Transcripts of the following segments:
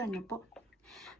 Ano po?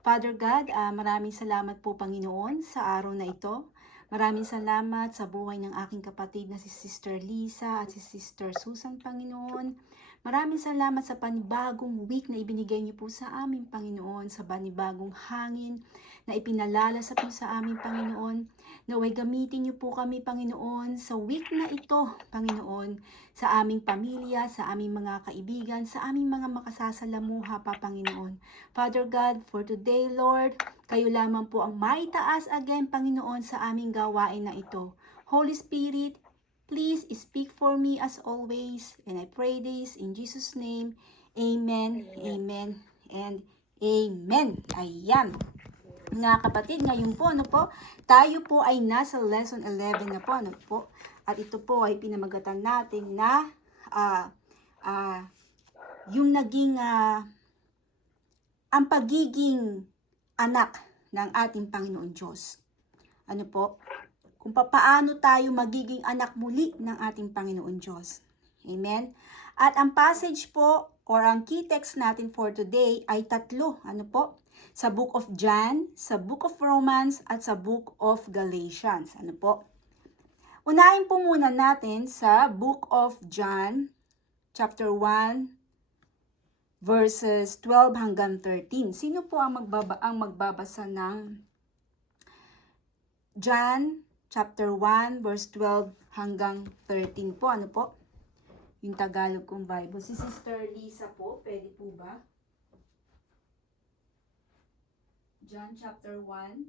Father God, maraming salamat po Panginoon sa araw na ito. Maraming salamat sa buhay ng aking kapatid na si Sister Lisa at si Sister Susan, Panginoon. Maraming salamat sa panibagong week na ibinigay niyo po sa amin, Panginoon, sa panibagong hangin na ipinalalasap niyo sa amin, Panginoon. Naway gamitin niyo po kami, Panginoon, sa week na ito, Panginoon, sa aming pamilya, sa aming mga kaibigan, sa aming mga makasasalamuha pa, Panginoon. Father God, for today, Lord, kayo lamang po ang maitaas again, Panginoon, sa aming gawain na ito. Holy Spirit, please speak for me as always. And I pray this in Jesus' name. Amen, amen, and amen. Ayan. Mga kapatid, ngayon po, tayo po ay nasa lesson 11 na po, At ito po ay pinamagatan natin na yung naging ang pagiging anak ng ating Panginoon Diyos. Ano po? Kung paano tayo magiging anak muli ng ating Panginoon Diyos. Amen? At ang passage po, or ang key text natin for today ay tatlo. Ano po? Sa Book of John, sa Book of Romans, at sa Book of Galatians. Ano po? Unahin po muna natin sa Book of John, chapter 1, verses 12 hanggang 13. Sino po ang magbabasa ng John chapter 1 verse 12 hanggang 13 po? Ano po? Yung Tagalog kong Bible. Si Sister Lisa po, pwede po ba? John chapter 1.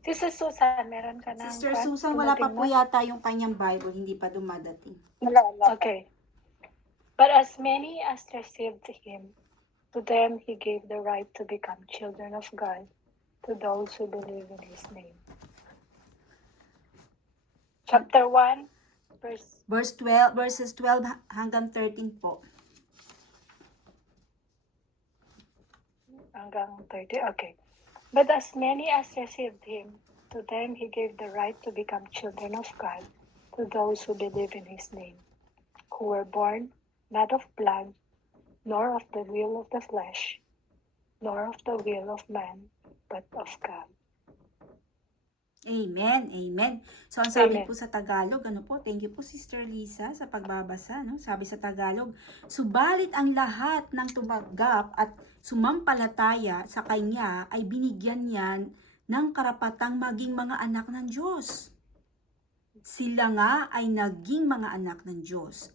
Sister Susan, meron ka na? Sister Susan, wala pa po yata yung kanyang Bible. Hindi pa dumadating. Okay. But as many as received him, to them he gave the right to become children of God, to those who believe in his name. Chapter 1, verses 12 hanggang 13 po. Hanggang 30, okay. But as many as received him, to them he gave the right to become children of God, to those who believe in his name, who were born not of blood, nor of the will of the flesh, nor of the will of man, but of God. Amen, amen. So, ang sabi Amen. po sa Tagalog, ano po, thank you po Sister Lisa sa pagbabasa, no? Sabi sa Tagalog, subalit ang lahat ng tumanggap at sumampalataya sa Kanya ay binigyan niyan ng karapatang maging mga anak ng Diyos. Sila nga ay naging mga anak ng Diyos.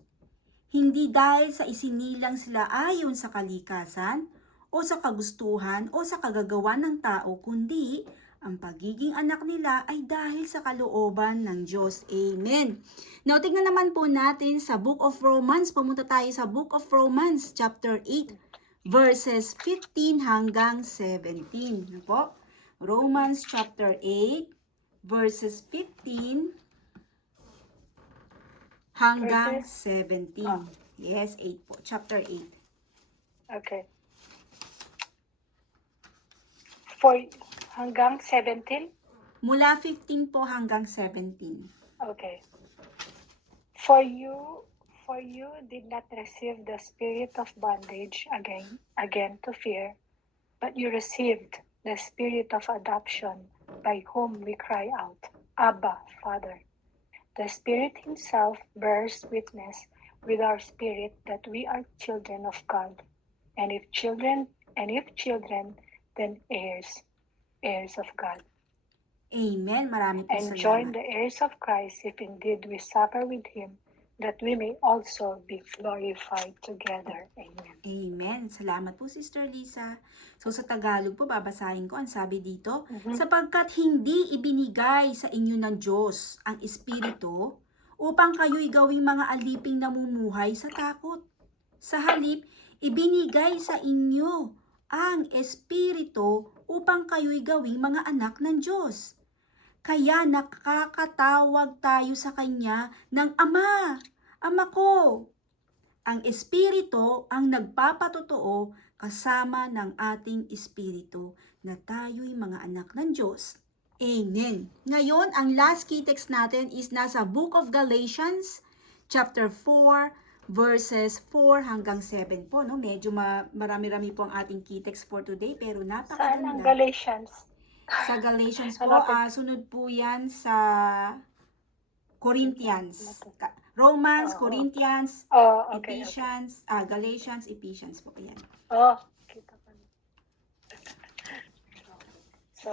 Hindi dahil sa isinilang sila ayon sa kalikasan, o sa kagustuhan, o sa kagagawa ng tao, kundi ang pagiging anak nila ay dahil sa kalooban ng Diyos. Amen. Now, tingnan naman po natin sa Book of Romans. Pumunta tayo sa Book of Romans, chapter 8, verses 15 hanggang 17. Ano po? Romans chapter 8, verses 15 hanggang 17. Yes, 8 po. Chapter 8. Okay. Hanggang 17? Mula 15 po hanggang 17. Okay. For you did not receive the spirit of bondage again to fear, but you received the spirit of adoption, by whom we cry out, Abba, Father. The Spirit himself bears witness with our spirit that we are children of God. And if children, then heirs of God. Amen. Marami po And salamat. join the heirs of Christ, if indeed we suffer with him, that we may also be glorified together. Amen. Amen. Salamat po, Sister Lisa. So, sa Tagalog po, babasahin ko ang sabi dito, sapagkat hindi ibinigay sa inyo ng Diyos ang Espiritu upang kayo'y gawing mga aliping namumuhay sa takot. Sa halip, ibinigay sa inyo ang Espiritu upang kayo'y gawing mga anak ng Diyos. Kaya nakakatawag tayo sa Kanya ng Ama, Ama ko. Ang Espiritu ang nagpapatotoo kasama ng ating Espiritu na tayo'y mga anak ng Diyos. Amen. Ngayon, ang last key text natin is nasa Book of Galatians, chapter 4, verses 4 hanggang 7 po, no? Medyo marami-rami po ang ating key text for today, pero Saan ang napakaganda. Galatians? Sa Galatians po, Hanapin. sunod po yan sa Corinthians. Romans, Oo. Corinthians, Oh, okay. Ephesians, Galatians, Ephesians po. Ayan. Oh, kita ko na. So,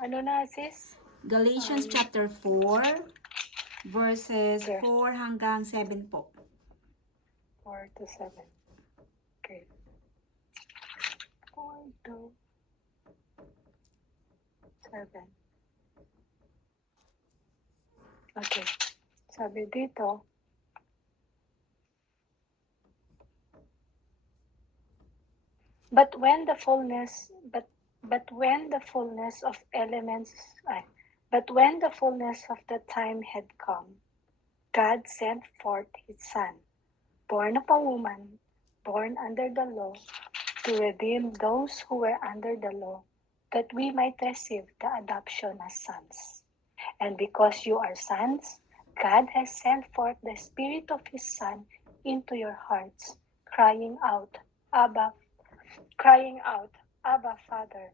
ano na sis? Galatians chapter 4, verses Yes. 4 hanggang 7 po. 4 to 7. Okay. 4 to 7. Okay. Sabi dito, but when the fullness of the time had come, God sent forth his son, born of a woman, born under the law, to redeem those who were under the law, that we might receive the adoption as sons. And because you are sons, God has sent forth the Spirit of his Son into your hearts, crying out, Abba, Father.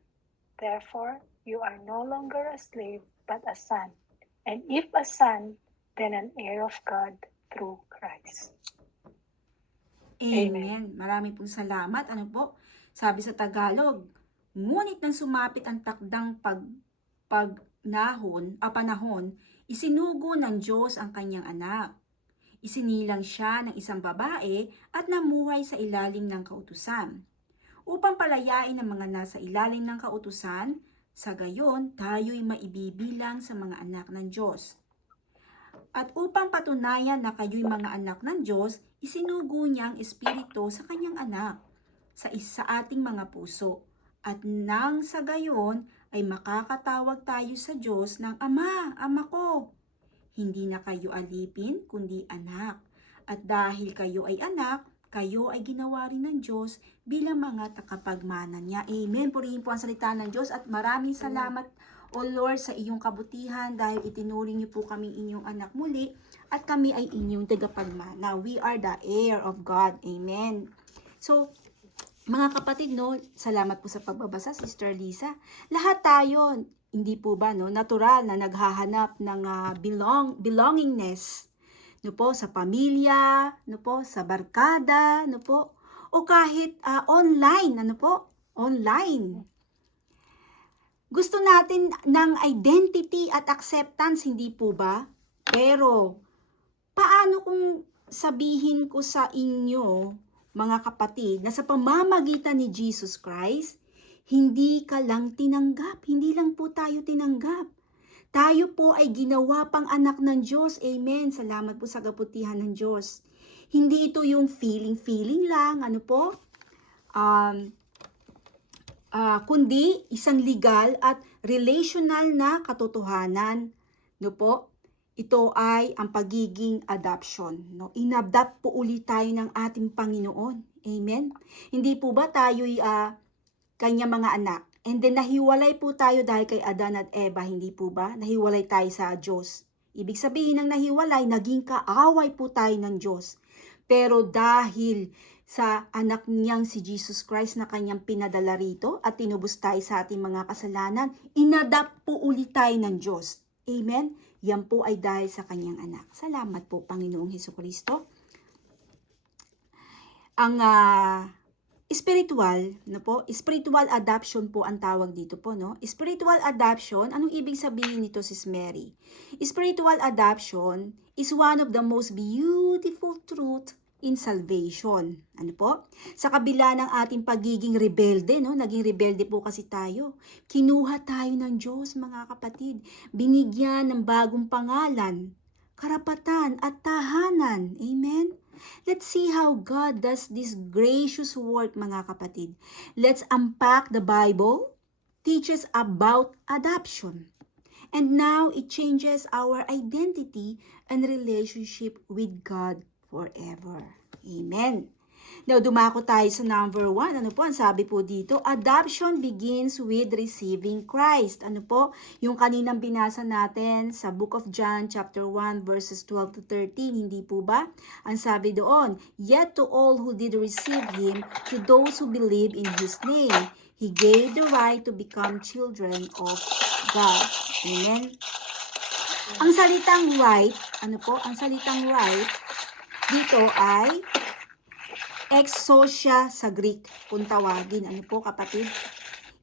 Therefore, you are no longer a slave, but a son. And if a son, then an heir of God through Christ. Amen. Marami pong salamat. Ano po? Sabi sa Tagalog, ngunit nang sumapit ang takdang panahon, isinugo ng Diyos ang kanyang anak. Isinilang siya ng isang babae at namuhay sa ilalim ng kautusan. Upang palayain ang mga nasa ilalim ng kautusan, sa gayon tayo'y maibibilang sa mga anak ng Diyos. At upang patunayan na kayo'y mga anak ng Diyos, isinugo niya ang Espiritu sa kanyang anak, sa ating mga puso. At nang sa gayon ay makakatawag tayo sa Diyos ng Ama, Ama ko. Hindi na kayo alipin, kundi anak. At dahil kayo ay anak, kayo ay ginawa rin ng Diyos bilang mga takapagmana niya. Amen. Purihin po ang salita ng Diyos at maraming salamat, O Lord, sa iyong kabutihan dahil itinuring niyo po kami inyong anak muli at kami ay inyong tagapagmana. We are the heir of God. Amen. So, mga kapatid, no, salamat po sa pagbabasa, Sister Lisa. Lahat tayo, hindi po ba, no, natural na naghahanap ng belongingness, no po, sa pamilya, no po, sa barkada, no po, o kahit online, ano po, online. Gusto natin ng identity at acceptance, hindi po ba? Pero, paano kung sabihin ko sa inyo, mga kapatid, na sa pamamagitan ni Jesus Christ, hindi ka lang tinanggap, hindi lang po tayo tinanggap. Tayo po ay ginawa pang anak ng Diyos. Amen. Salamat po sa kabutihan ng Diyos. Hindi ito yung feeling lang, ano po? Kundi isang legal at relational na katotohanan, no po? Ito ay ang pagiging adoption, no? Inadapt po ulit tayo ng ating Panginoon. Amen. Hindi po ba tayo'y kanya mga anak? And then nahiwalay po tayo dahil kay Adan at Eva, hindi po ba? Nahiwalay tayo sa Diyos. Ibig sabihin ng nahiwalay, naging kaaway po tayo ng Diyos. Pero dahil sa anak niyang si Jesus Christ na kanyang pinadala rito at tinubos tayo sa ating mga kasalanan, inadapt po ulit tayo ng Diyos. Amen? Yan po ay dahil sa kanyang anak. Salamat po, Panginoong Hesukristo. Ang spiritual, no po? Spiritual adoption po ang tawag dito po, no? Spiritual adoption, anong ibig sabihin nito, Sis Mary? Spiritual adoption is one of the most beautiful truth in salvation. Ano po? Sa kabila ng ating pagiging rebelde, no? Naging rebelde po kasi tayo. Kinuha tayo ng Diyos, mga kapatid. Binigyan ng bagong pangalan, karapatan at tahanan. Amen? Let's see how God does this gracious work, mga kapatid. Let's unpack the Bible, teaches about adoption. And now it changes our identity and relationship with God forever. Amen. Now, dumako tayo sa number 1. Ano po ang sabi po dito? Adoption begins with receiving Christ. Ano po? Yung kaninang binasa natin sa Book of John chapter 1 verses 12 to 13. Hindi po ba? Ang sabi doon, yet to all who did receive Him, to those who believe in His name, He gave the right to become children of God. Amen? Ang salitang right, ano po? Ang salitang right dito ay exousia sa Greek, kung tawagin. Ano po kapatid?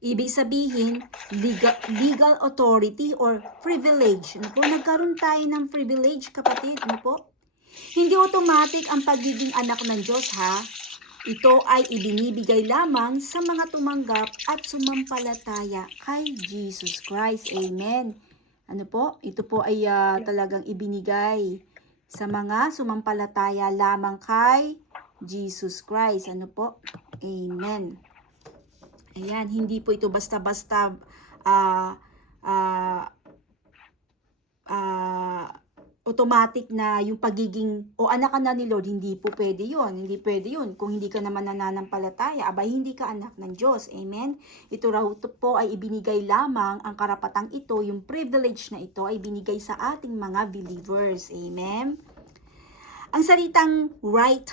Ibig sabihin, legal authority or privilege. Ano po? Nagkaroon tayo ng privilege kapatid. Ano po? Hindi automatic ang pagiging anak ng Diyos ha. Ito ay ibinibigay lamang sa mga tumanggap at sumampalataya kay Jesus Christ. Amen. Ano po? Ito po ay talagang ibinigay sa mga sumampalataya lamang kay Jesus Christ. Ano po? Amen. Ayan, hindi po ito basta-basta automatic na yung pagiging o anak ka na ni Lord. Hindi po pwede yun. Hindi pwede yun. Kung hindi ka naman nananampalataya, abay hindi ka anak ng Diyos. Amen? Ito raw po ay ibinigay lamang, ang karapatang ito, yung privilege na ito ay binigay sa ating mga believers. Amen? Ang salitang right,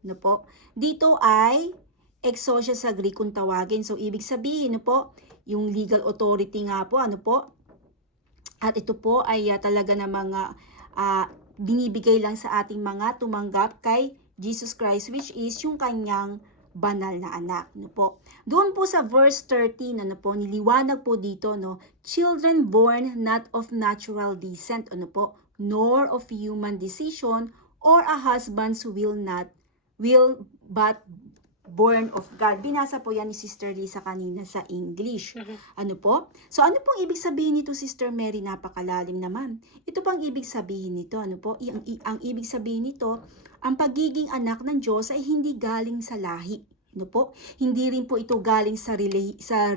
no po, dito ay exousia sa Greek kung tawagin. So, ibig sabihin, no po, yung legal authority nga po, ano po, at ito po ay talaga na mga binibigay lang sa ating mga tumanggap kay Jesus Christ, which is yung kanyang banal na anak. No po. Doon po sa verse 13, ano po, niliwanag po dito, no, children born not of natural descent, ano po, nor of human decision, or a husband's will but born of God. Binasa po yan ni Sister Lisa kanina sa English. Ano po? So, ano pong ibig sabihin nito, Sister Mary? Napakalalim naman. Ito pang ibig sabihin nito. Ano po? Ang ibig sabihin nito, ang pagiging anak ng Diyos ay hindi galing sa lahi. Ano po? Hindi rin po ito galing sa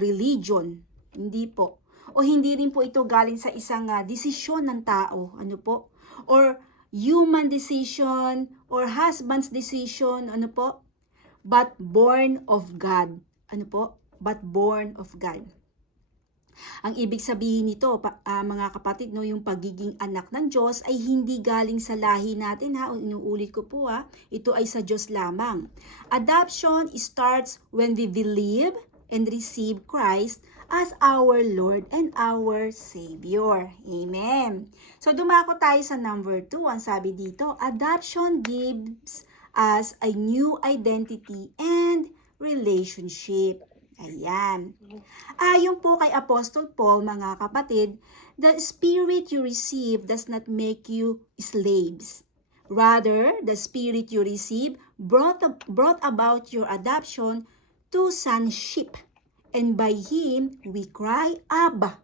religion. Hindi po. O hindi rin po ito galing sa isang desisyon ng tao. Ano po? Or human decision or husband's decision, ano po? But born of God. Ano po? But born of God. Ang ibig sabihin nito, mga kapatid, no, yung pagiging anak ng Diyos ay hindi galing sa lahi natin ha. Inuulit ko po ha. Ito ay sa Diyos lamang. Adoption starts when we believe and receive Christ as our Lord and our Savior. Amen. So, dumako tayo sa number 2. Ang sabi dito, adoption gives us a new identity and relationship. Ayan. Ayon po kay Apostle Paul, mga kapatid, the spirit you receive does not make you slaves. Rather, the spirit you receive brought about your adoption to sonship. And by Him, we cry, Abba,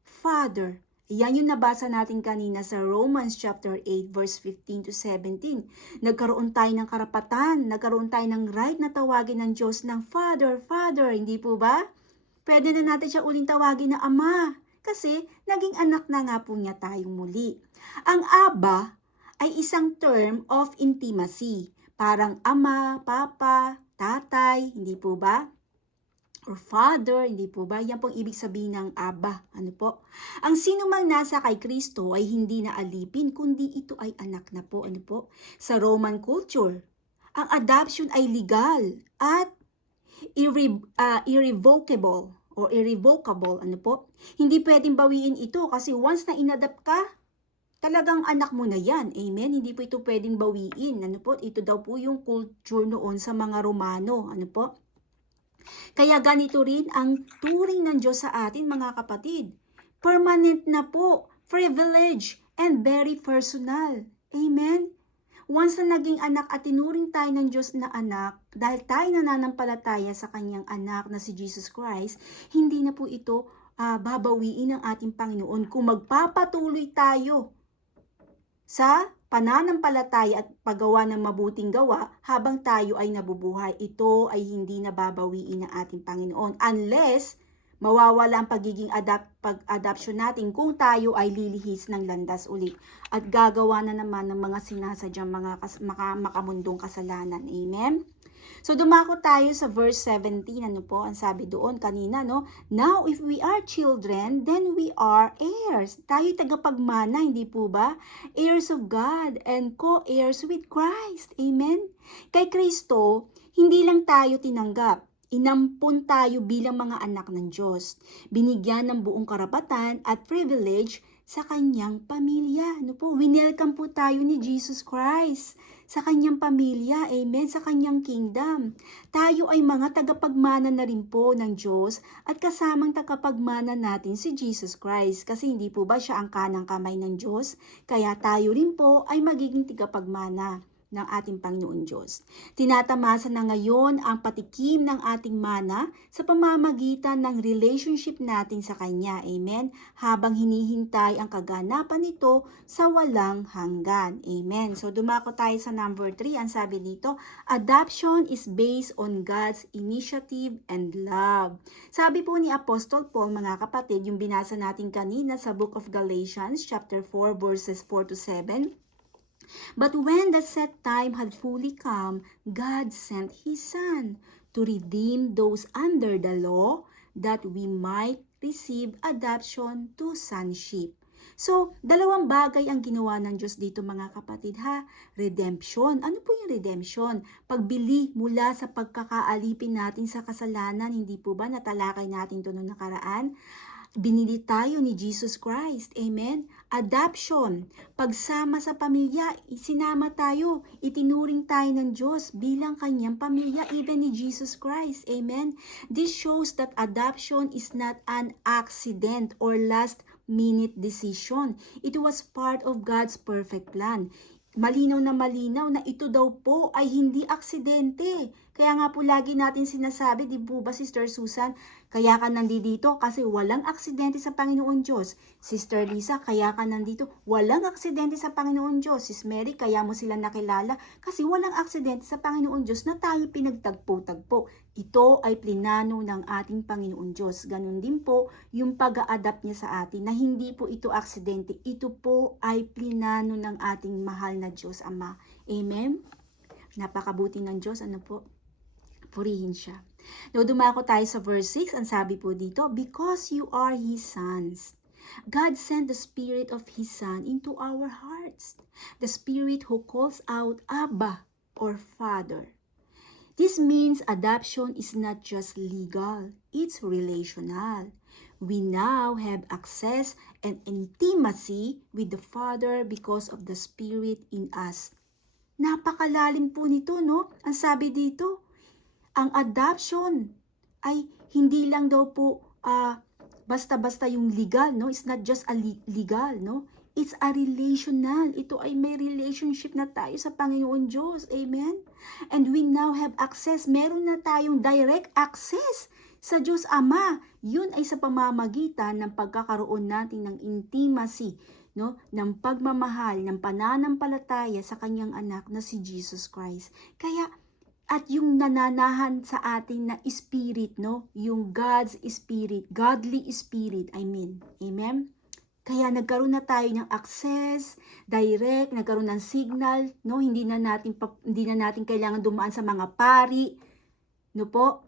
Father. Yan yung nabasa natin kanina sa Romans chapter 8 verse 15 to 17. Nagkaroon tayo ng karapatan, nagkaroon tayo ng right na tawagin ng Diyos ng Father, Father. Hindi po ba? Pwede na natin siya uling tawagin na Ama. Kasi naging anak na nga po niya tayong muli. Ang Abba ay isang term of intimacy. Parang ama, papa, tatay, hindi po ba? Or father, hindi po ba? Yan pong ibig sabihin ng Aba. Ano po? Ang sino mang nasa kay Kristo ay hindi na alipin, kundi ito ay anak na po. Ano po? Sa Roman culture, ang adoption ay legal at irrevocable or irrevocable. Ano po? Hindi pwedeng bawiin ito kasi once na inadapt ka, talagang anak mo na yan. Amen? Hindi po ito pwedeng bawiin. Ano po? Ito daw po yung culture noon sa mga Romano. Ano po? Kaya ganito rin ang turing ng Diyos sa atin, mga kapatid. Permanent na po, privilege, and very personal. Amen? Once na naging anak at tinuring tayo ng Diyos na anak, dahil tayo nananampalataya sa kanyang anak na si Jesus Christ, hindi na po ito babawiin ng ating Panginoon kung magpapatuloy tayo sa pananampalataya at paggawa ng mabuting gawa habang tayo ay nabubuhay. Ito ay hindi nababawiin ng ating Panginoon unless mawawala ang pagiging adoption natin kung tayo ay lilihis ng landas uli at gagawa na naman ng mga sinasadyang mga makamundong kasalanan. Amen? So dumako tayo sa verse 17, ano po, ang sabi doon kanina, no? Now, if we are children, then we are heirs. Tayo tagapagmana, hindi po ba? Heirs of God and co-heirs with Christ. Amen? Kay Kristo, hindi lang tayo tinanggap. Inampun tayo bilang mga anak ng Diyos. Binigyan ng buong karapatan at privilege sa kanyang pamilya. Ano po? Winelcome po tayo ni Jesus Christ sa kanyang pamilya. Amen? Sa kanyang kingdom. Tayo ay mga tagapagmana na rin po ng Diyos at kasamang tagapagmana natin si Jesus Christ. Kasi hindi po ba siya ang kanang kamay ng Diyos? Kaya tayo rin po ay magiging tagapagmana ng ating Panginoon Diyos. Tinatamasa na ngayon ang patikim ng ating mana sa pamamagitan ng relationship natin sa Kanya. Amen? Habang hinihintay ang kaganapan nito sa walang hanggan. Amen? So dumako tayo sa number 3. Ang sabi dito, adoption is based on God's initiative and love. Sabi po ni Apostol Paul, mga kapatid, yung binasa natin kanina sa Book of Galatians, chapter 4, verses 4 to 7, but when the set time had fully come, God sent His Son to redeem those under the law, that we might receive adoption to sonship. So, dalawang bagay ang ginawa ng Diyos dito, mga kapatid, ha? Redemption. Ano po yung redemption? Pagbili mula sa pagkakaalipin natin sa kasalanan, hindi po ba natalakay natin ito noong nakaraan? Binili tayo ni Jesus Christ. Amen? Adoption. Pagsama sa pamilya, isinama tayo. Itinuring tayo ng Diyos bilang kanyang pamilya, even ni Jesus Christ. Amen? This shows that adoption is not an accident or last-minute decision. It was part of God's perfect plan. Malinaw na ito daw po ay hindi aksidente. Kaya nga po lagi natin sinasabi, di po ba Sister Susan, kaya ka nandito kasi walang aksidente sa Panginoon Diyos. Sister Lisa, kaya ka nandito, walang aksidente sa Panginoon Diyos. Sis Mary, kaya mo sila nakilala kasi walang aksidente sa Panginoon Diyos na tayo pinagtagpo-tagpo. Ito ay plinano ng ating Panginoon Diyos. Ganun din po yung pag-a-adapt niya sa atin na hindi po ito aksidente. Ito po ay plinano ng ating mahal na Diyos Ama. Amen? Napakabuti ng Diyos. Ano po? Purihin siya. Now, dumako tayo sa verse 6. Ang sabi po dito, because you are His sons, God sent the Spirit of His Son into our hearts. The Spirit who calls out, Abba, or Father. This means adoption is not just legal, it's relational. We now have access and intimacy with the Father because of the Spirit in us. Napakalalim po nito, no? Ang sabi dito, ang adoption ay hindi lang daw po basta-basta yung legal, no? It's not just a legal, no? It's a relational. Ito ay may relationship na tayo sa Panginoon Diyos. Amen? And we now have access. Meron na tayong direct access sa Diyos Ama. Yun ay sa pamamagitan ng pagkakaroon natin ng intimacy, no? Ng pagmamahal, ng pananampalataya sa kanyang anak na si Jesus Christ. Kaya, at yung nananahan sa atin na spirit, no? Yung God's spirit, godly spirit, I mean. Amen? Kaya nagkaroon na tayo ng access, direct, nagkaroon ng signal, no? Hindi na natin kailangan dumaan sa mga pari, no po?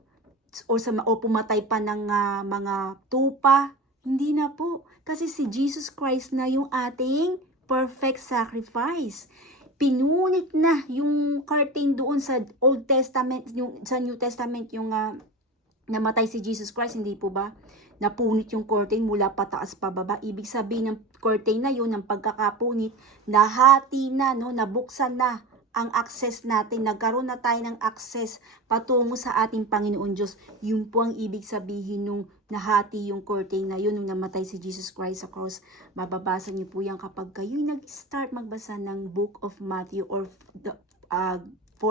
O pumatay pa ng mga tupa. Hindi na po. Kasi si Jesus Christ na yung ating perfect sacrifice. Pinunit na yung curtain doon sa Old Testament, sa New Testament, yung namatay si Jesus Christ, hindi po ba? Napunit yung curtain mula pataas pa baba. Ibig sabihin ng curtain na yun, ng pagkakapunit, nahati na, no? Nabuksan na ang access natin. Nagkaroon na tayo ng access patungo sa ating Panginoon Diyos. Yun po ang ibig sabihin nung nahati yung curtain na yun, nung namatay si Jesus Christ sa cross. Mababasa niyo po yan kapag kayo nag-start magbasa ng Book of Matthew or the 4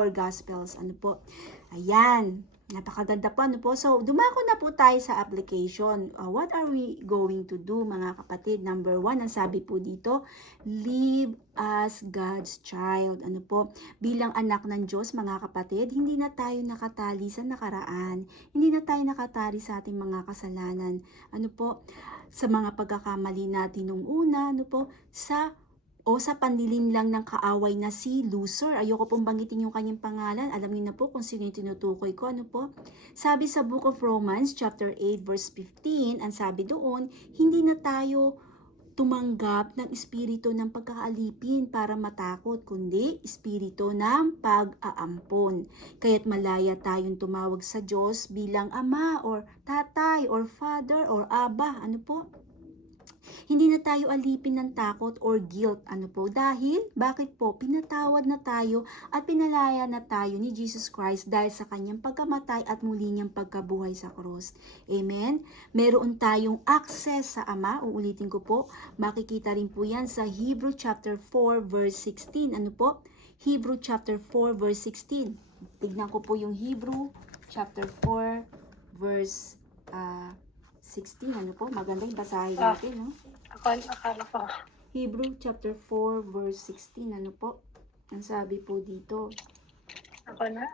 Gospels. Ano po? Ayan. Napakaganda po, ano po. So, dumako na po tayo sa application. What are we going to do, mga kapatid? Number 1, ang sabi po dito, live as God's child. Ano po? Bilang anak ng Diyos, mga kapatid, hindi na tayo nakatali sa nakaraan. Hindi na tayo nakatali sa ating mga kasalanan. Ano po? Sa mga pagkakamali natin nung una, ano po? Sa o sa panlilin lang ng kaaway na si Loser. Ayoko pong banggitin yung kanyang pangalan. Alam niyo na po kung sino yung tinutukoy ko. Ano po? Sabi sa Book of Romans, chapter 8, verse 15, ang sabi doon, hindi na tayo tumanggap ng espiritu ng pagkakaalipin para matakot, kundi espiritu ng pag-aampon. Kaya't malaya tayong tumawag sa Diyos bilang Ama or Tatay or Father or Aba. Ano po? Hindi na tayo alipin ng takot or guilt. Ano po? Dahil, bakit po? Pinatawad na tayo at pinalaya na tayo ni Jesus Christ dahil sa kanyang pagkamatay at muli niyang pagkabuhay sa krus. Amen? Meron tayong access sa Ama. Uulitin ko po. Makikita rin po yan sa Hebrew chapter 4 verse 16. Ano po? Hebrew chapter 4 verse 16. Tignan ko po yung Hebrew chapter 4 verse 16, ano po? Maganda yung basahin natin, no? Akala ko. Hebrew chapter 4 verse 16, ano po? Ang sabi po dito. Ako na,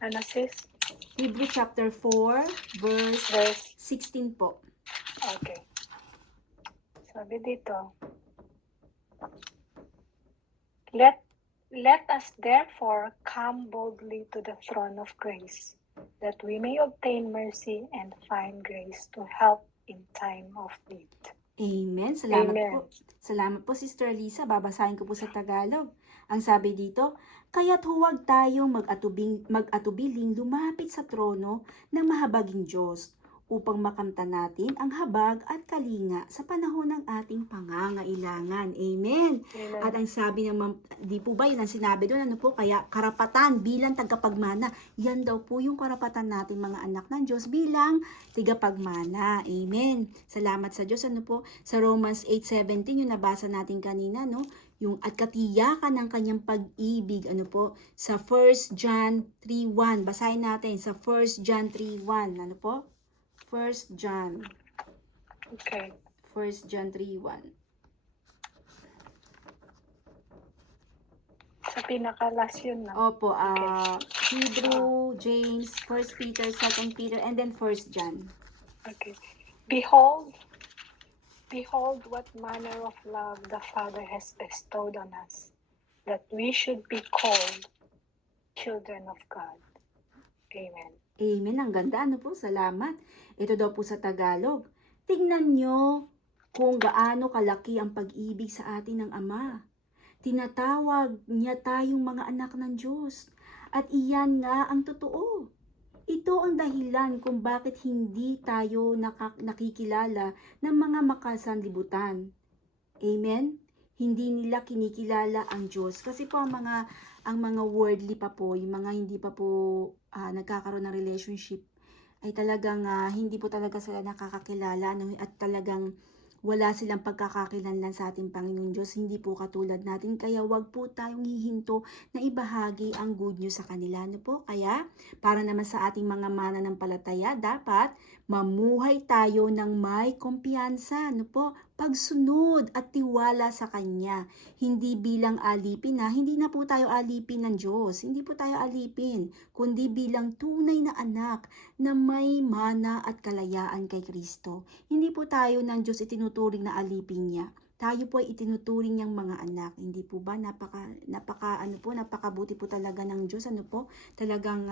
ano sis? Hebrew chapter 4 verse 16 po. Okay. Sabi dito, Let us therefore come boldly to the throne of grace, that we may obtain mercy and find grace to help in time of need. Amen. Salamat Amen. po. Salamat po, Sister Lisa. Babasahin ko po sa Tagalog. Ang sabi dito, kaya't huwag tayong mag-atubiling lumapit sa trono ng mahabaging Diyos upang makamtan natin ang habag at kalinga sa panahon ng ating pangangailangan. Amen. Amen. At ang sabi naman, di po ba yun ang sinabi doon, ano po, kaya karapatan bilang tagapagmana, yan daw po yung karapatan natin mga anak ng Diyos bilang tagapagmana. Amen. Salamat sa Diyos, ano po, sa Romans 8:17, yung nabasa natin kanina, no, yung at katiyakan ng kanyang pag-ibig, ano po, sa 1 John 3:1, basahin natin sa 1 John 3:1, ano po, 1 John. Okay. 1 John 3:1. Sa pinaka-last yun na. Opo, Hebrew, James, 1 Peter, 2 Peter, and then 1 John. Okay. Behold what manner of love the Father has bestowed on us, that we should be called children of God. Amen. Amen. Ang ganda. Ano po? Salamat. Ito daw po sa Tagalog. Tingnan nyo kung gaano kalaki ang pag-ibig sa atin ng Ama. Tinatawag niya tayong mga anak ng Diyos. At iyan nga ang totoo. Ito ang dahilan kung bakit hindi tayo nakikilala ng mga makasanlibutan. Amen? Hindi nila kinikilala ang Diyos. Kasi po ang mga worldly pa po, yung mga hindi pa po nagkakaroon ng relationship, ay talagang hindi po talaga sila nakakakilala, no? At talagang wala silang pagkakakilanlan sa ating Panginoon Diyos. Hindi po katulad natin. Kaya wag po tayong hihinto na ibahagi ang good news sa kanila. Ano po? Kaya para naman sa ating mga mananampalataya, dapat mamuhay tayo ng may kumpiyansa. Ano po? Pagsunod at tiwala sa Kanya. Hindi bilang alipin na, hindi na po tayo alipin ng Diyos. Hindi po tayo alipin, kundi bilang tunay na anak na may mana at kalayaan kay Kristo. Hindi po tayo ng Diyos itinuturing na alipin niya. Tayo po ay itinuturing niyang mga anak. Hindi po ba napakabuti po talaga ng Diyos, ano po? Talagang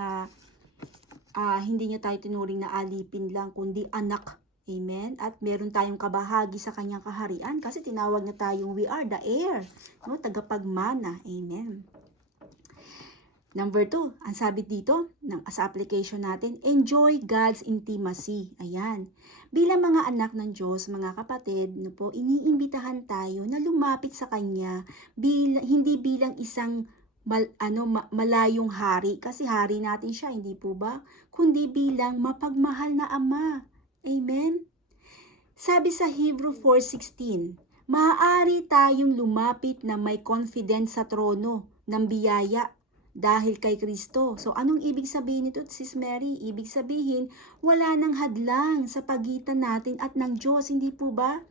hindi niya tayo tinuring na alipin lang, kundi anak. Amen? At meron tayong kabahagi sa kanyang kaharian kasi tinawag na tayong we are the heir, no? Tagapagmana. Amen. Number 2, ang sabi dito sa application natin, enjoy God's intimacy. Ayan. Bilang mga anak ng Diyos, mga kapatid, no po, iniimbitahan tayo na lumapit sa Kanya hindi bilang isang malayong hari, kasi hari natin siya, hindi po ba? Kundi bilang mapagmahal na Ama. Amen? Sabi sa Hebrew 4:16, maaari tayong lumapit na may confidence sa trono ng biyaya dahil kay Kristo. So, anong ibig sabihin nito, Sis Mary? Ibig sabihin, wala nang hadlang sa pagitan natin at ng Diyos, hindi po ba?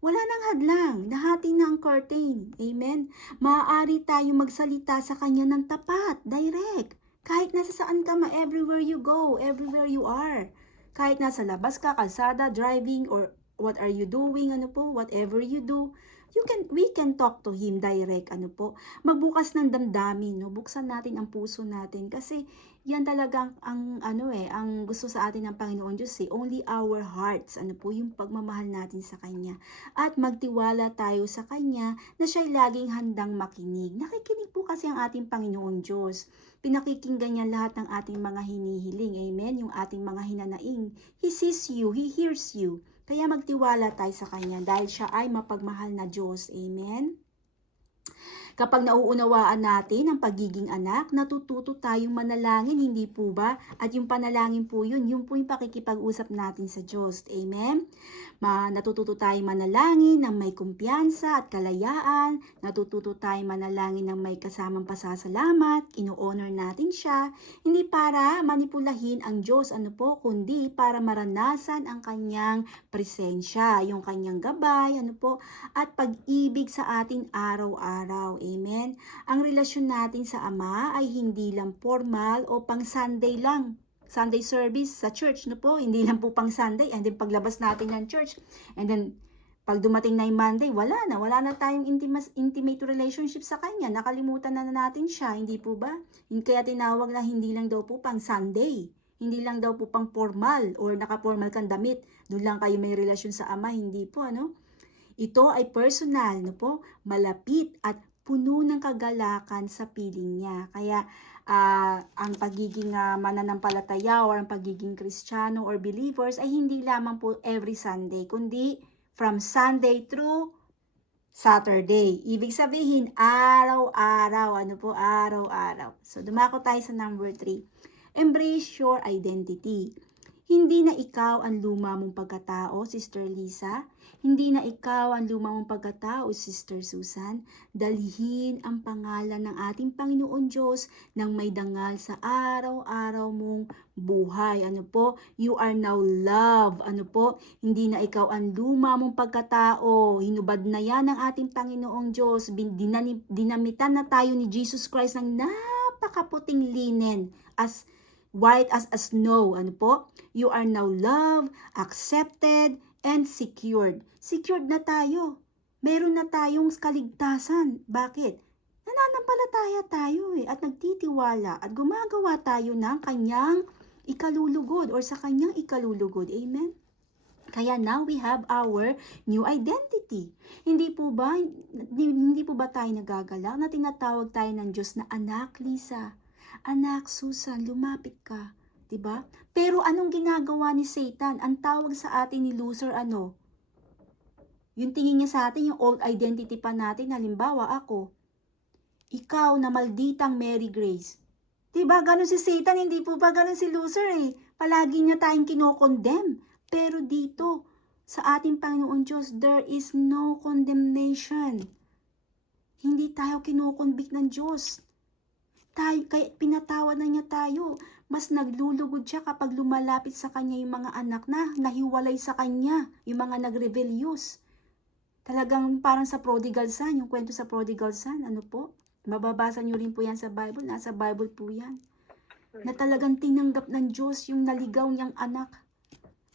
Wala nang hadlang, nahati na ang curtain. Amen? Maaari tayong magsalita sa Kanya ng tapat, direct. Kahit nasa saan ka, everywhere you go, everywhere you are. Kahit nasa labas ka, kalsada, driving, or what are you doing, ano po, whatever you do, we can talk to Him direct, magbukas ng damdamin, no? Buksan natin ang puso natin kasi yan talaga ang gusto sa atin ng Panginoon Diyos, only our hearts, yung pagmamahal natin sa Kanya. At magtiwala tayo sa Kanya na siya'y laging handang makinig. Nakikinig po kasi ang ating Panginoon Diyos. Pinakikinggan niya lahat ng ating mga hinihiling. Amen? Yung ating mga hinanaing. He sees you. He hears you. Kaya magtiwala tayo sa Kanya dahil siya ay mapagmahal na Diyos. Amen? Kapag nauunawaan natin ang pagiging anak, natututo tayong manalangin, hindi po ba? At yung panalangin po yun po yung pakikipag-usap natin sa Diyos. Amen? Natututo tayong manalangin ng may kumpiyansa at kalayaan. Natututo tayong manalangin ng may kasamang pasasalamat. Ino-honor natin siya. Hindi para manipulahin ang Diyos, kundi para maranasan ang kanyang presensya, yung kanyang gabay, at pag-ibig sa atin araw-araw. Amen? Ang relasyon natin sa Ama ay hindi lang formal o pang Sunday lang. Sunday service sa church, Hindi lang po pang Sunday. And then paglabas natin ng church, and then pag dumating na yung Monday, wala na tayong intimate relationship sa Kanya. Nakalimutan na natin siya, hindi po ba? Kaya tinawag na hindi lang daw po pang Sunday. Hindi lang daw po pang formal or naka-formal kang damit. Doon lang kayo may relasyon sa Ama, hindi po, Ito ay personal, malapit at puno ng kagalakan sa piling niya. Kaya ang pagiging mananampalataya or ang pagiging Kristiyano or believers ay hindi lamang po every Sunday, kundi from Sunday through Saturday. Ibig sabihin, araw-araw. Araw-araw. So, dumako tayo sa number 3. Embrace your identity. Hindi na ikaw ang luma mong pagkatao, Sister Lisa. Hindi na ikaw ang luma mong pagkatao, Sister Susan. Dalhin ang pangalan ng ating Panginoon Diyos nang may dangal sa araw-araw mong buhay. You are now loved. Hindi na ikaw ang luma mong pagkatao. Hinubad na yan ng ating Panginoong Diyos. Dinamitan na tayo ni Jesus Christ ng napakaputing linen as white as snow. You are now loved, accepted, and secured. Secured na tayo. Meron na tayong kaligtasan. Bakit? Nananampalataya tayo at nagtitiwala at gumagawa tayo ng kanyang ikalulugod or sa kanyang ikalulugod. Amen? Kaya now we have our new identity. Hindi po ba tayo nagagalak na tinatawag tayo ng Diyos na anak, Lisa? Anak, Susan, lumapit ka. Diba? Pero anong ginagawa ni Satan? Ang tawag sa atin ni loser, Yung tingin niya sa atin, yung old identity pa natin, halimbawa ako. Ikaw na malditang Mary Grace. Diba? Ganon si Satan, hindi po ba ganon si loser Palagi niya tayong kinokondemn. Pero dito, sa ating Panginoon Diyos, there is no condemnation. Hindi tayo kinokonvict ng Diyos. Kaya pinatawad na niya tayo. Mas naglulugod siya kapag lumalapit sa kanya yung mga anak na nahiwalay sa kanya, yung mga nag-rebellious. Talagang parang sa prodigal son, yung kwento sa prodigal son, mababasa niyo rin po yan sa Bible, nasa Bible po yan. Na talagang tinanggap ng Diyos yung naligaw niyang anak.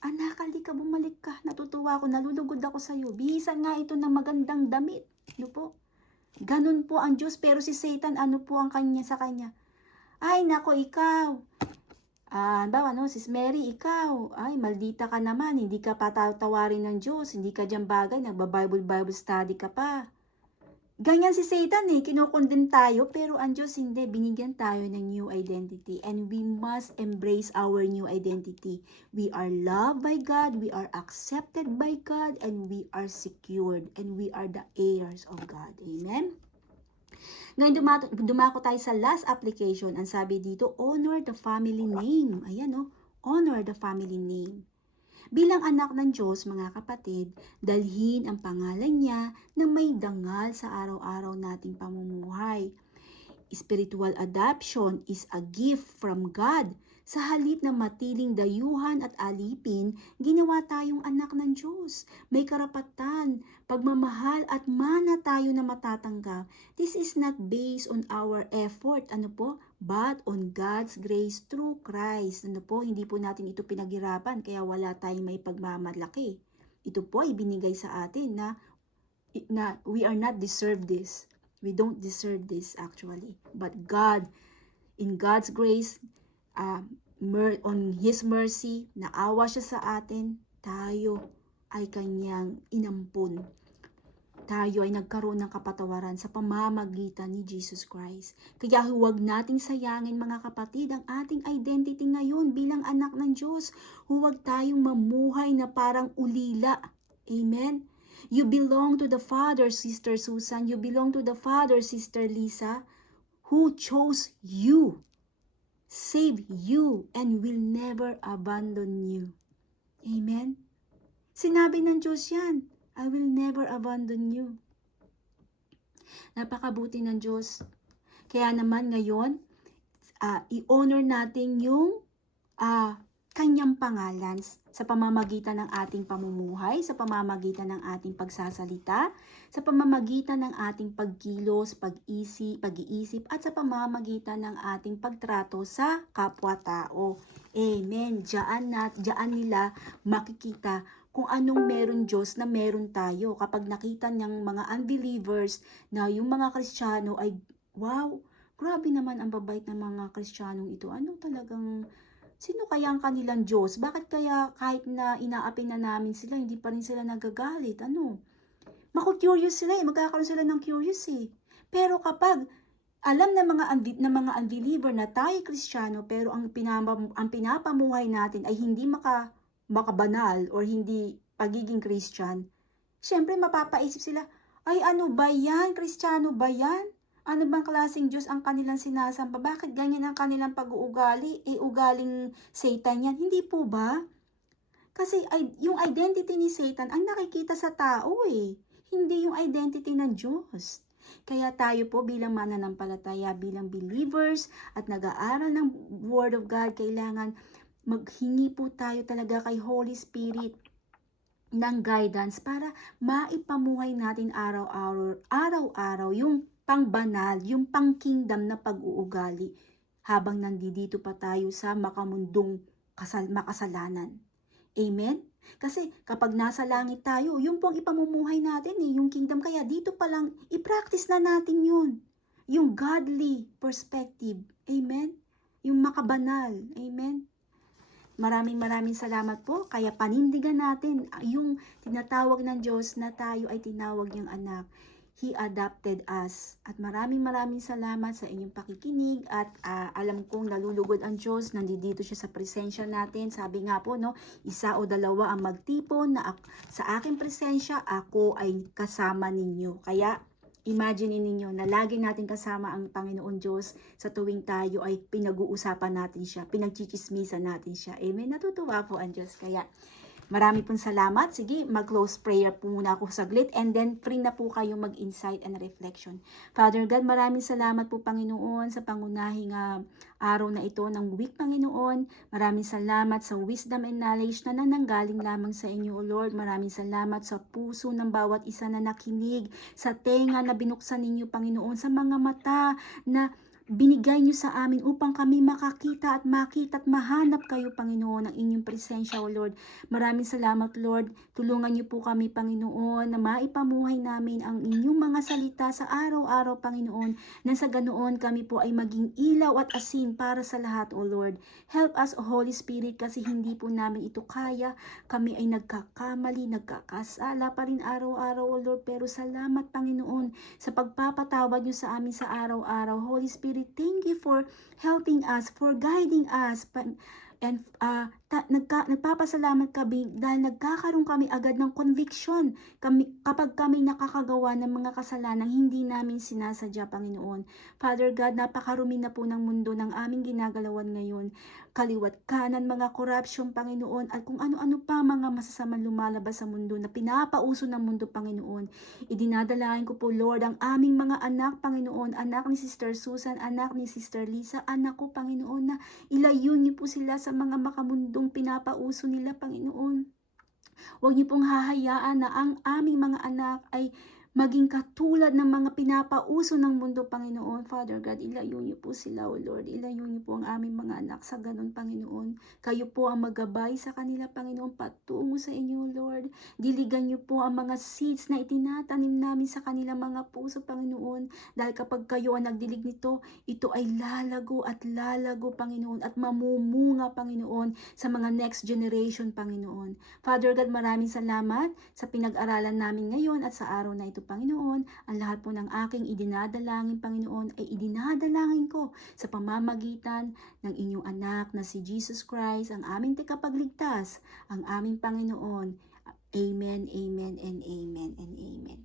Anak, halika, bumalik ka. Natutuwa ako, nalulugod ako sa iyo. Bihisan nga ito ng magandang damit. Ganun po ang Diyos, pero si Satan, po ang kanya sa kanya? Ay, nako, ikaw. Sis Mary, ikaw. Ay, maldita ka naman, hindi ka patatawarin ng Diyos, hindi ka dyan bagay, nagba-Bible study ka pa. Ganyan si Satan kinokondem tayo, pero ang Diyos hindi, binigyan tayo ng new identity and we must embrace our new identity. We are loved by God, we are accepted by God, and we are secured, and we are the heirs of God. Amen? Ngayon dumako tayo sa last application. Ang sabi dito, honor the family name. Ayan honor the family name. Bilang anak ng Diyos, mga kapatid, dalhin ang pangalan niya na may dangal sa araw-araw nating pamumuhay. Spiritual adoption is a gift from God. Sa halip na matiling dayuhan at alipin, ginawa tayong anak ng Diyos. May karapatan, pagmamahal at mana tayo na matatanggap. This is not based on our effort, but on God's grace through Christ. Hindi po natin ito pinaghirapan, kaya wala tayong may pagmamalaki. Ito po ay binigay sa atin na we are not deserve this. We don't deserve this actually. But God, in God's grace, on His mercy, naawa siya sa atin, tayo ay kanyang inampun. Tayo ay nagkaroon ng kapatawaran sa pamamagitan ni Jesus Christ. Kaya huwag nating sayangin mga kapatid ang ating identity ngayon bilang anak ng Diyos. Huwag tayong mamuhay na parang ulila. Amen? You belong to the Father, Sister Susan. You belong to the Father, Sister Lisa, who chose you, saved you, and will never abandon you. Amen? Sinabi ng Diyos yan. I will never abandon you. Napakabuti ng Diyos. Kaya naman ngayon, i-honor natin yung kanyang pangalan sa pamamagitan ng ating pamumuhay, sa pamamagitan ng ating pagsasalita, sa pamamagitan ng ating pagkilos, pag-iisip, at sa pamamagitan ng ating pagtrato sa kapwa-tao. Amen. Diyan nila makikita kung anong meron Diyos na meron tayo. Kapag nakita niyang mga unbelievers na yung mga Kristiyano ay, wow, grabe naman ang babait ng mga Kristiyanong ito. Ano talagang, sino kaya ang kanilang Diyos? Bakit kaya kahit na inaapi na namin sila, hindi pa rin sila nagagalit? Ano? Maku-curious sila eh. Magkakaroon sila ng curious eh. Pero kapag alam ng mga unbeliever na tayo Kristiyano, pero ang pinapamuhay natin ay hindi makabanal or hindi pagiging Christian, syempre mapapaisip sila, ay ano ba yan? Kristiyano ba yan? Ano bang klaseng Diyos ang kanilang sinasamba? Bakit ganyan ang kanilang pag-uugali? Ugaling Satan yan. Hindi po ba? Kasi yung identity ni Satan ang nakikita sa tao eh. Hindi yung identity ng Diyos. Kaya tayo po bilang mananampalataya, bilang believers at nag-aaral ng Word of God, kailangan maghingi po tayo talaga kay Holy Spirit ng guidance para maipamuhay natin araw-araw yung pangbanal, yung pang-kingdom na pag-uugali habang nandito pa tayo sa makamundong makasalanan. Amen? Kasi kapag nasa langit tayo, yung pong ipamumuhay natin yung kingdom, kaya dito pa lang i-practice na natin yun. Yung godly perspective. Amen? Yung makabanal. Amen? Maraming salamat po. Kaya panindigan natin yung tinatawag ng Diyos na tayo ay tinawag niyang anak. He adopted us. At maraming salamat sa inyong pakikinig at alam kong nalulugod ang Diyos. Nandito siya sa presensya natin. Sabi nga po, no, isa o dalawa ang magtipon na sa aking presensya, ako ay kasama ninyo. Kaya imagine ninyo na lagi natin kasama ang Panginoon Diyos sa tuwing tayo ay pinag-uusapan natin siya, pinagchichismisan natin siya. Amen? Natutuwa po ang Diyos. Kaya marami pong salamat. Sige, mag-close prayer po muna ako saglit and then free na po kayo mag-insight and reflection. Father God, maraming salamat po Panginoon sa pangunahing araw na ito ng week Panginoon. Maraming salamat sa wisdom and knowledge na nananggaling lamang sa inyo, O Lord. Maraming salamat sa puso ng bawat isa na nakinig, sa tenga na binuksan ninyo Panginoon, sa mga mata na binigay niyo sa amin upang kami makakita at makita at mahanap kayo, Panginoon, ng inyong presensya, O Lord. Maraming salamat, Lord. Tulungan niyo po kami, Panginoon, na maipamuhay namin ang inyong mga salita sa araw-araw, Panginoon, na sa ganoon kami po ay maging ilaw at asin para sa lahat, O Lord. Help us, O Holy Spirit, kasi hindi po namin ito kaya. Kami ay nagkakamali, nagkakasala pa rin araw-araw, O Lord. Pero salamat, Panginoon, sa pagpapatawad niyo sa amin sa araw-araw. Holy Spirit, thank you for helping us, for guiding us. And nagpapasalamat kami dahil nagkakaroon kami agad ng conviction kapag kami nakakagawa ng mga kasalanan hindi namin sinasadya, Panginoon. Father God, napakarumi na po ng mundo ng aming ginagalawan ngayon. Kaliwat kanan, mga corruption, Panginoon, at kung ano-ano pa mga masasamang lumalabas sa mundo na pinapauso ng mundo, Panginoon. Idinadalain ko po, Lord, ang aming mga anak, Panginoon, anak ni Sister Susan, anak ni Sister Lisa, anak ko, Panginoon, na ilayo niyo po sila sa mga makamundong pinapauso nila, Panginoon. Huwag niyo pong hahayaan na ang aming mga anak ay maging katulad ng mga pinapauso ng mundo, Panginoon. Father God, ilayo niyo po sila, O Lord. Ilayo niyo po ang aming mga anak sa ganun, Panginoon. Kayo po ang maggabay sa kanila, Panginoon, patungo sa inyo, Lord. Diligan niyo po ang mga seeds na itinatanim namin sa kanilang mga puso, Panginoon. Dahil kapag kayo ang nagdilig nito, ito ay lalago at lalago, Panginoon, at mamumunga, Panginoon, sa mga next generation, Panginoon. Father God, maraming salamat sa pinag-aralan namin ngayon at sa araw na ito, Panginoon. Ang lahat po ng aking idinadalangin, Panginoon, ay idinadalangin ko sa pamamagitan ng inyong anak na si Jesus Christ, ang aming tagapagligtas, ang aming Panginoon. Amen, amen, and amen, and amen.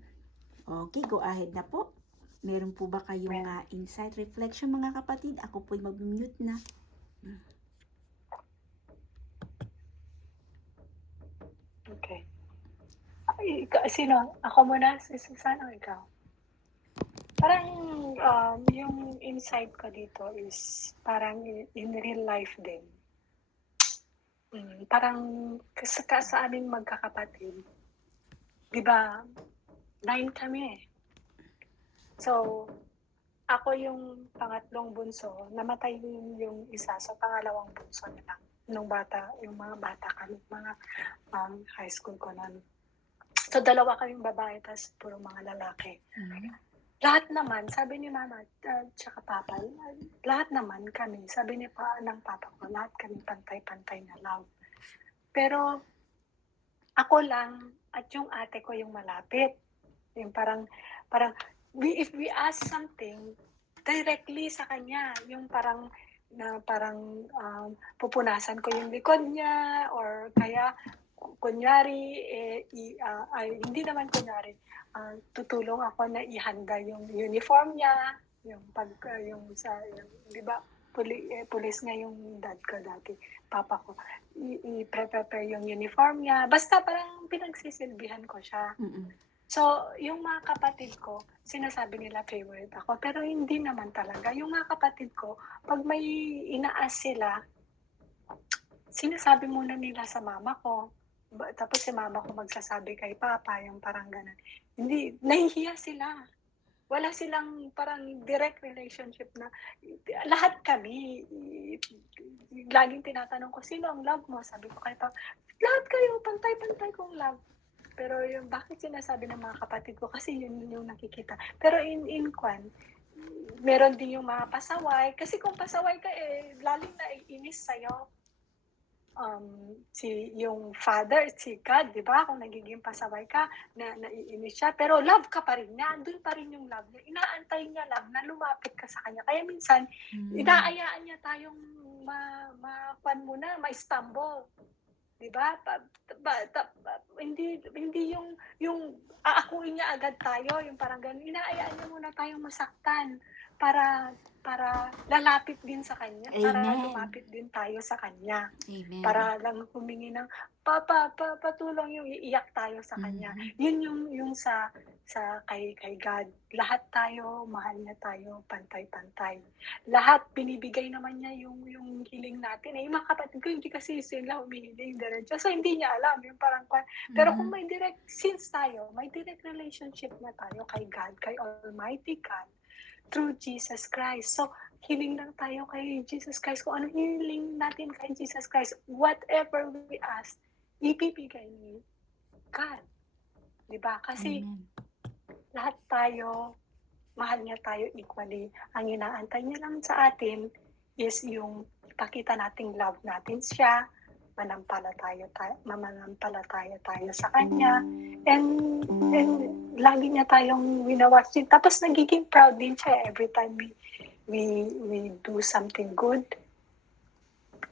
Okay, go ahead na po. Meron po ba kayong insight, reflection, mga kapatid? Ako po'y mag-mute na. Okay. Sino? Ako muna? Si Susan o ikaw? Parang yung insight ko dito is parang in real life din. Parang sa aming magkakapatid, di ba, 9 kami eh. So, ako yung pangatlong bunso, namatay yung isa, so pangalawang bunso na lang. Nung bata, yung mga bata kami, mga high school ko nun. So, dalawa kaming babae, tapos puro mga lalaki. Lahat naman, sabi ni mama tsaka papa, lahat naman kami, sabi ni ng papa ko, lahat kami pantay-pantay na love. Pero, ako lang, at yung ate ko yung malapit. Yung parang, if we ask something, directly sa kanya, yung parang pupunasan ko yung likod niya, or kaya, kunyari, hindi naman kunyari, tutulong ako na ihanda yung uniform niya, yung di ba, police nga yung dad ko dati, papa ko, i-prepare yung uniform niya, basta parang pinagsisilbihan ko siya. So, yung mga kapatid ko, sinasabi nila favorite ako, pero hindi naman talaga. Yung mga kapatid ko, pag may inaas sila, sinasabi muna nila sa mama ko. Tapos si mama ko magsasabi kay papa, yung parang ganun. Hindi, nahihiya sila. Wala silang parang direct relationship na, lahat kami, laging tinatanong ko, sino ang love mo? Sabi ko kay papa, lahat kayo, pantay-pantay kong love. Pero yung bakit sinasabi ng mga kapatid ko, kasi yun yung nakikita. Pero in Kwan, meron din yung mga pasaway. Kasi kung pasaway ka, laling naiinis sa'yo. Yung father, si God, di ba? Kung nagiging pasaway ka, naiinis siya. Pero love ka pa rin niya. Andun pa rin yung love niya. Inaantay niya lang na lumapit ka sa kanya. Kaya minsan, inaayaan niya tayong ma-stumble. Diba? Hindi yung aakuin niya agad tayo, yung parang ganun. Inaayaan niya muna tayong masaktan para lalapit din sa kanya. Amen. Para lumapit din tayo sa kanya. Amen. Para lang humingi ng patulong, yung iiyak tayo sa kanya. Yun yung sa kay God. Lahat tayo, mahal niya tayo, pantay-pantay. Lahat binibigay naman niya yung hiling natin. Yung mga kapatid ko, hindi kasi sila humihiling diretso. So, hindi niya alam. Yung parang, pero kung may direct, since tayo, may direct relationship na tayo kay God, kay Almighty God, through Jesus Christ. So, hiling lang tayo kay Jesus Christ. Kung ano hiling natin kay Jesus Christ, whatever we ask, ibibigay ni God. Diba? Kasi, lahat tayo, mahal niya tayo equally. Ang inaantay niya lang sa atin is yung ipakita nating love natin siya, manampalataya tayo sa kanya, and lagi niya tayong winawatch din. Tapos nagiging proud din siya every time we do something good.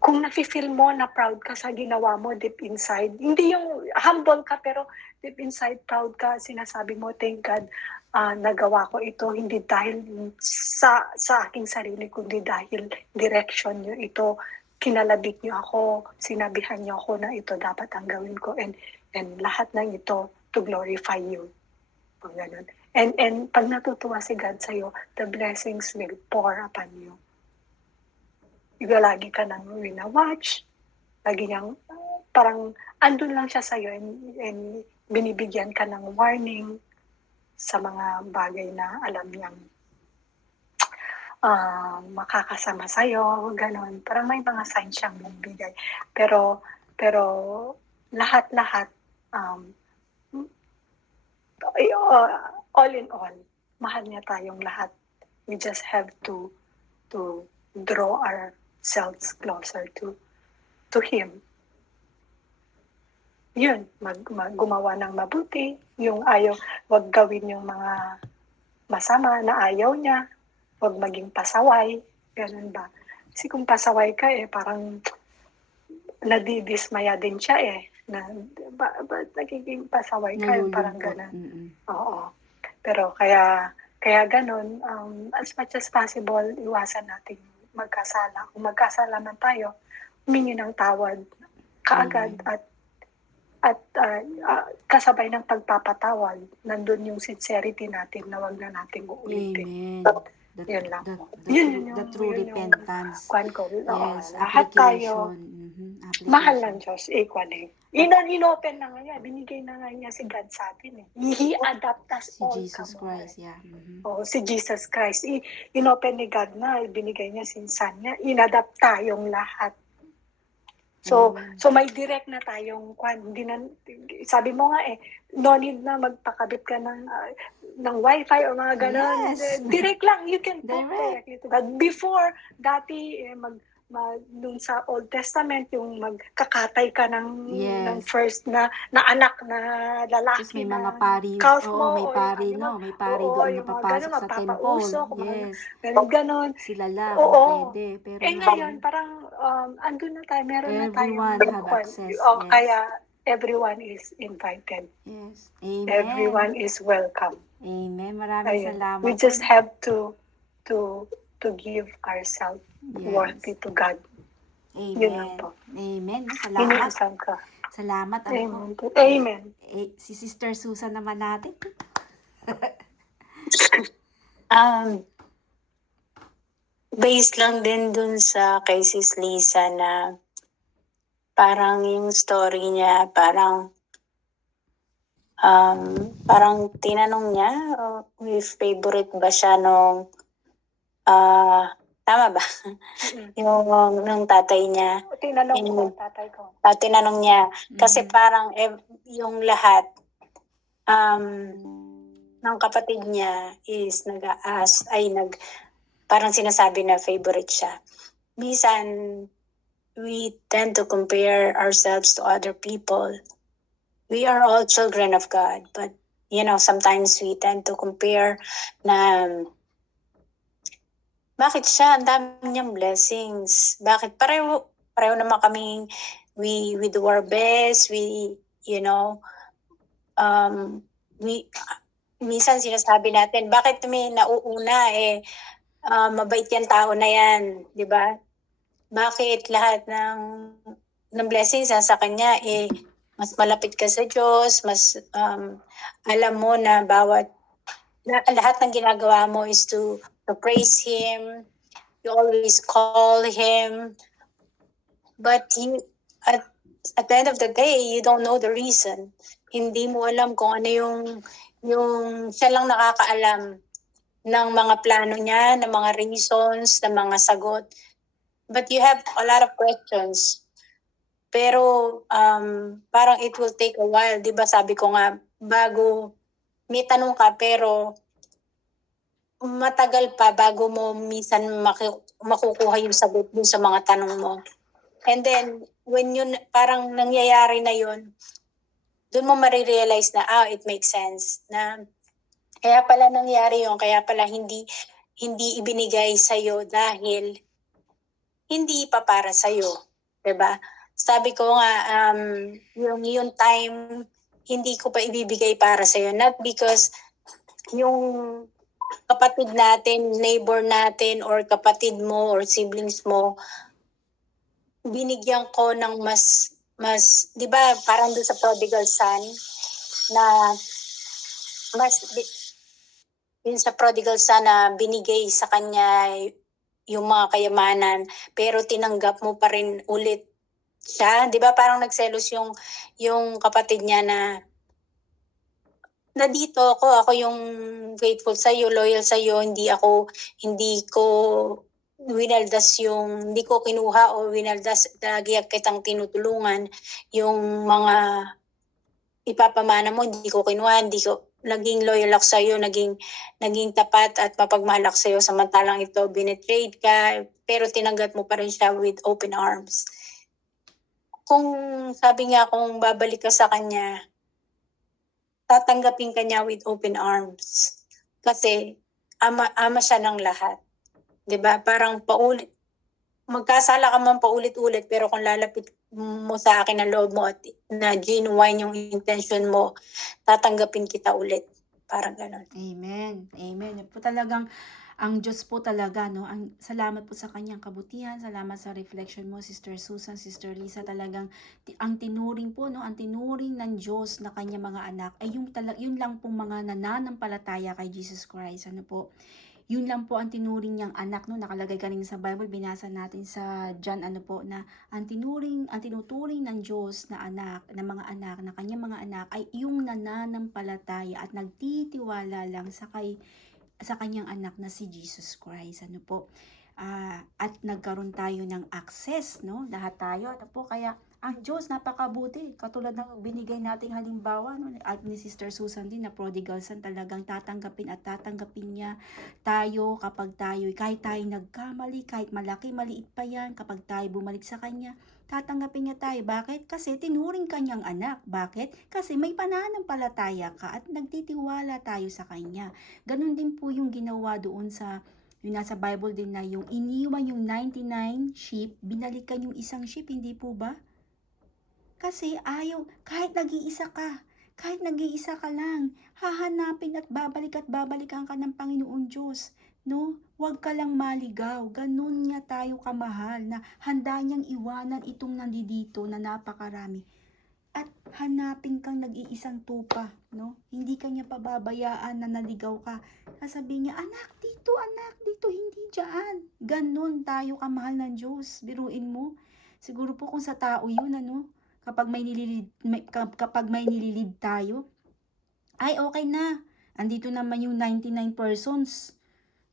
Kung nafe-feel mo na proud ka sa ginawa mo deep inside, hindi yung humble ka, pero deep inside proud ka, sinasabi mo, thank God, nagawa ko ito, hindi dahil sa aking sarili, kundi dahil direction niyo ito, kinalabit niyo ako, sinabihan niyo ako na ito dapat ang gawin ko, and lahat ng ito to glorify you. Ganun. And pag natutuwa si God sa'yo, the blessings will pour upon you. Lagi ka nang wina-watch, lagi niyang parang andun lang siya sa'yo, and binibigyan ka ng warning. sa mga bagay na alam niyang makakasama sa'yo, gano'n. Parang may mga signs siyang bibigay. Pero lahat-lahat, all in all, mahal niya tayong lahat. We just have to draw ourselves closer to Him. Yun, gumawa ng mabuti, wag gawin yung mga masama na ayaw niya, wag maging pasaway, ganun ba? Kasi kung pasaway ka parang nadidismaya din siya ba't nagiging pasaway ka? Parang ganun. Oo. Pero kaya ganun, as much as possible, iwasan natin magkasala. Kung magkasala man tayo, humingi ng tawad kaagad at kasabay ng pagpapatawad, nandun yung sincerity natin na wag na natin uulitin. Amen. Yun lang. The true repentance. Yes, application. lahat tayo, Application. mahal ng Diyos equally. In-open na nga niya, binigay na nga niya si God sa atin. He adapt us Si all. Jesus Christ, yeah. Si Jesus Christ. In-open ni God na, binigay niya si Son niya. In-adapt tayong lahat. So may direct na tayong sabi mo nga no need na magpakabit ka ng wifi o mga ganon. Yes. Direct lang, you can talk Direct. directly to God. Before, dati nung sa Old Testament, yung magkakatay ka ng first na anak na lalaki. Tapos may mga pari, may pari, may pari doon na papasok sa temple. Yes. Ganon. Sila lang, pwede. Pero ngayon, parang andun na tayo, meron na everyone tayong have access. Kaya everyone is invited. Yes. Amen. Everyone is welcome. Amen. Maraming salamat. We just have to give ourselves worthy to God. Amen. Yun lang po. Amen. Salamat. Iniisang ka. Salamat. Amen. Si Sister Susan naman natin. Based lang din dun sa kay Sis Lisa na parang yung story niya, parang tinanong niya if favorite ba siya nung tama ba? Yung nung tatay niya. Tinanong niya. Kasi parang yung lahat ng kapatid niya is parang sinasabi na favorite siya. Minsan, we tend to compare ourselves to other people. We are all children of God, but sometimes we tend to compare na bakit siya, ang dami niyang blessings. Bakit pareho naman kaming we do our best, minsan sinasabi natin, bakit may nauuna mabait yan tao na yan, di ba? Bakit lahat ng blessings sa kanya mas malapit ka sa Diyos, mas alam mo na lahat ng ginagawa mo is to praise Him, you always call Him, but at the end of the day, you don't know the reason. Hindi mo alam kung ano yung siya lang nakakaalam ng mga plano niya, ng mga reasons, ng mga sagot. But you have a lot of questions. Pero parang it will take a while, 'di ba? Sabi ko nga, bago may tanong ka pero matagal pa bago mo minsan makukuha yung sagot dun sa mga tanong mo. And then when yun parang nangyayari na yun, dun mo marirealize na it makes sense na kaya pala nangyari yun, kaya pala hindi ibinigay sa'yo dahil hindi pa para sa'yo, diba? Sabi ko nga, yung time, hindi ko pa ibibigay para sa'yo, not because yung kapatid natin, neighbor natin, or kapatid mo, or siblings mo, binigyan ko ng mas, diba, parang doon sa prodigal son, na yun sa prodigal son na binigay sa kanya yung mga kayamanan, pero tinanggap mo pa rin ulit siya. Di ba parang nagselos yung kapatid niya na nandito ako yung grateful sa iyo, loyal sa iyo, hindi ko hindi ko kinuha o winaldas, lagi kitang tinutulungan, yung mga ipapamana mo, hindi ko kinuha, hindi ko, naging loyal ako sa iyo, naging tapat at mapagmahal ako sa iyo, samantalang ito, binitrade ka, pero tinanggap mo pa rin siya with open arms. Kung sabi nga, kung babalik ka sa kanya, tatanggapin ka niya with open arms. Kasi ama siya ng lahat. 'Di ba? Parang magkasala ka man paulit-ulit, pero kung lalapit mo sa akin ang loob mo at na genuine yung intention mo, tatanggapin kita ulit. Parang gano'n. Amen. Amen. Yun po talagang ang Diyos po talaga, no? Salamat po sa kanyang kabutihan. Salamat sa reflection mo, Sister Susan, Sister Lisa. Talagang ang tinuring po, no? Ang tinuring ng Diyos na kanyang mga anak ay yun lang pong mga nananampalataya kay Jesus Christ. Ano po? Yun lang po ang tinuring niyang anak, no? Nakalagay kanina sa Bible, binasa natin sa John, ano po, na ang tinuturing ng Diyos na anak, na mga anak, na kanyang mga anak ay yung nananampalataya at nagtitiwala lang sa kanyang anak na si Jesus Christ. Ano po? At nagkaroon tayo ng access, no? Lahat tayo, ano po? Kaya ang Diyos napakabuti. Katulad ng binigay nating halimbawa, no? At ni Sister Susan din na prodigal son, talagang tatanggapin niya tayo kapag kahit tayo nagkamali, kahit malaki, maliit pa yan, kapag tayo bumalik sa kanya, tatanggapin niya tayo. Bakit? Kasi tinuring kanyang anak. Bakit? Kasi may pananampalataya ka at nagtitiwala tayo sa kanya. Ganon din po yung ginawa doon yung nasa Bible din na yung iniwan yung 99 sheep, binalikan yung isang sheep, hindi po ba? Kasi kahit nag-iisa ka lang, hahanapin at babalikan ka ng Panginoon Diyos. No? Huwag ka lang maligaw. Ganun niya tayo kamahal na handa niyang iwanan itong nandito na napakarami. At hanapin kang nag-iisang tupa, no? Hindi ka niya pababayaan na naligaw ka. Sasabihin niya, anak, dito, hindi dyan. Ganon tayo kamahal ng Diyos. Biruin mo. Siguro po kung sa tao yun, ano? Kapag may nililid tayo, ay okay na. Andito naman yung 99 persons.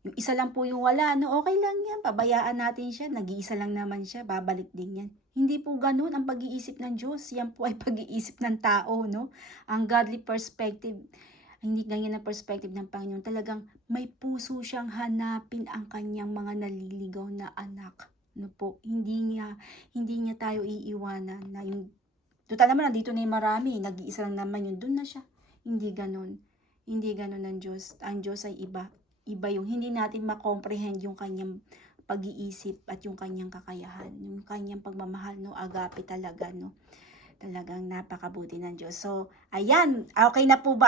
Yung isa lang po yung wala, no? Okay lang yan. Pabayaan natin siya. Nag-iisa lang naman siya. Babalik din yan. Hindi po ganun ang pag-iisip ng Diyos. Yan po ay pag-iisip ng tao, no? Ang godly perspective, hindi ganyan ang perspective ng Panginoon. Talagang may puso siyang hanapin ang kanyang mga naliligaw na anak. No po? Hindi niya tayo iiwanan na yung total naman nandito na yung marami, nag-iisa lang naman yun, doon na siya. Hindi ganun. Hindi ganun ang Diyos. Ang Diyos ay iba. Iba yung hindi natin makomprehend yung kanyang pag-iisip at yung kanyang kakayahan, yung kanyang pagmamahal, no, agape talaga, no. Talagang napakabuti ng Diyos. So, ayan, okay na po ba